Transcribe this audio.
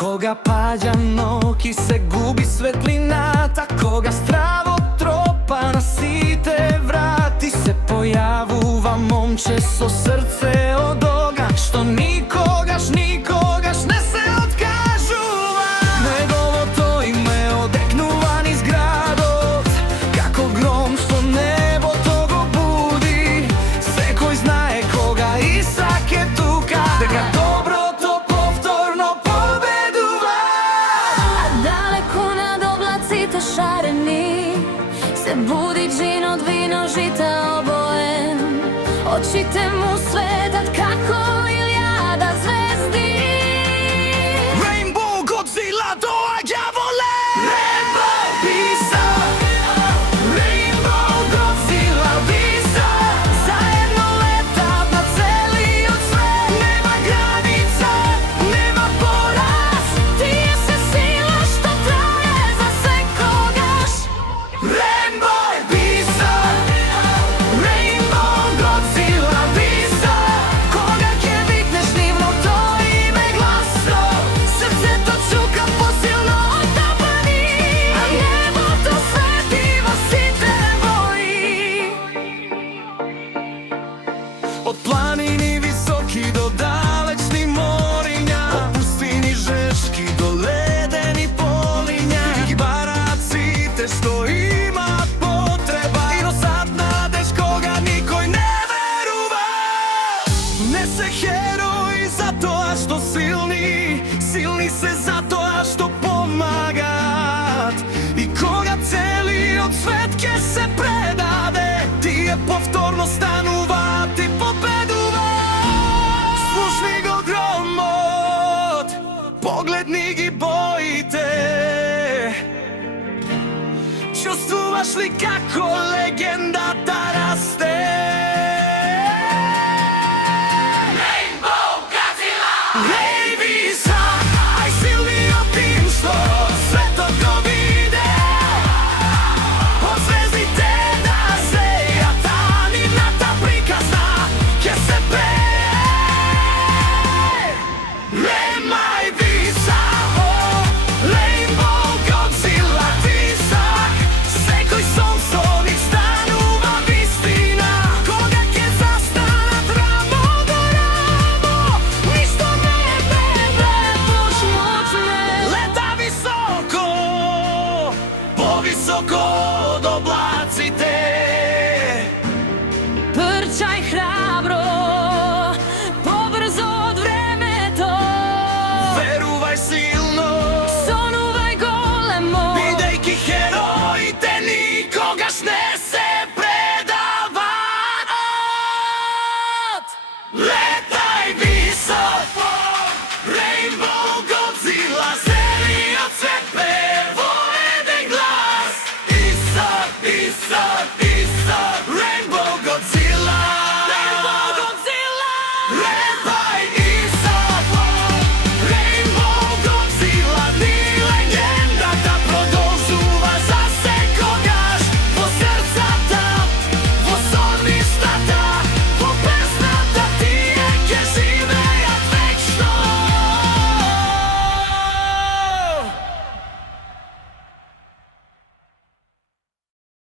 Koga pađa noki se gubi svetlina, tako ga stravo tropa nasite, vrati se pojavuva momče so srce od oga, što nikogaš ne se odkažuva. Njegovo to ime odeknuva niz gradot, kako grom što nebo to go budi. Se koji znaje koga Isak je tuka, da ga dobro to povtorno pobeduva. A daleko nad oblacite šareni se budi džin od vino žita obojen. Očite mu svetat kako Ilijada zvezdi. Rainbow, Godzilla, Doa, đavole! Rainbow, Bisa, Rainbow, Godzilla, Bisa. Zajedno letat na celijut svet. Nema granica, nema poraz. Ti je se sila što traje za sekogaš. Rainbow, Bisa, Rainbow, Godzilla, Bisa. Koga ke vikneš nivno to ime glasno, srce to čuka posilno otapani, a nebo to svetivo si te boji. Od planini visoki do dalečni morinja, od pustini žeški do ledeni polinja. I baracite što ima potreba, i do sad nadeš koga nikoj ne veruva. Ne se heroji zato a što silni se zato a što pomagat. I koga celi od svetke se predade, ti je povtorno stanuvati pobeduva. Slušni go gromot, pogledni gi bojite. Čustvuvaš li kako legenda ta raste?